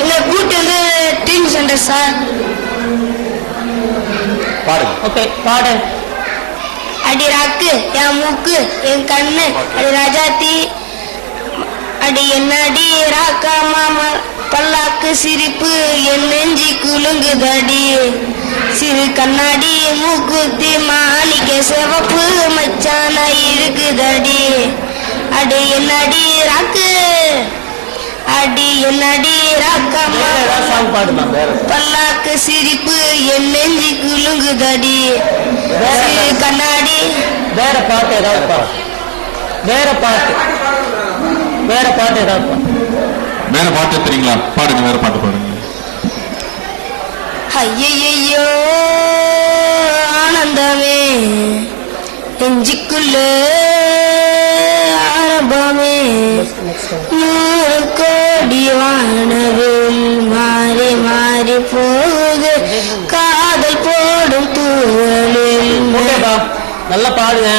எங்க கூட்டு வந்து டீம் சென்டர் சார். பாடுங்க. ஓகே பாடு. அடி ராக்கு என் மூக்கு என் கண்ணு அடி ராஜாத்தி அடி என்னடி ராக்கா மாமா பல்லாக்கு சிரிப்பு என் நெஞ்சி குலுங்குதடி சிறு கண்ணாடி மூக்குத்தி மாணிக்க சிவப்பு மச்சான இருக்குதடி அடி என்னடி ராக்கு அடி என்னடி ராக்கா பாடுமா. பல்லாக்கு சிரிப்பு என் நெஞ்சி குலுங்குதடி சிறு கண்ணாடி. வேற பாட்டு ஏதாவது வேற பாட்டு ஏதாவது வேற பாட்டு தெரியுங்களா? பாடுங்க, வேற பாட்டு பாடுங்க. ஐயையோ ஆனந்தமே நெஞ்சுக்குள்ள ஆரம்பமே 100 கோடி வானவில் மாறி மாறி போகுது காதல் போடும் தூவலில். நல்லா பாடுங்க.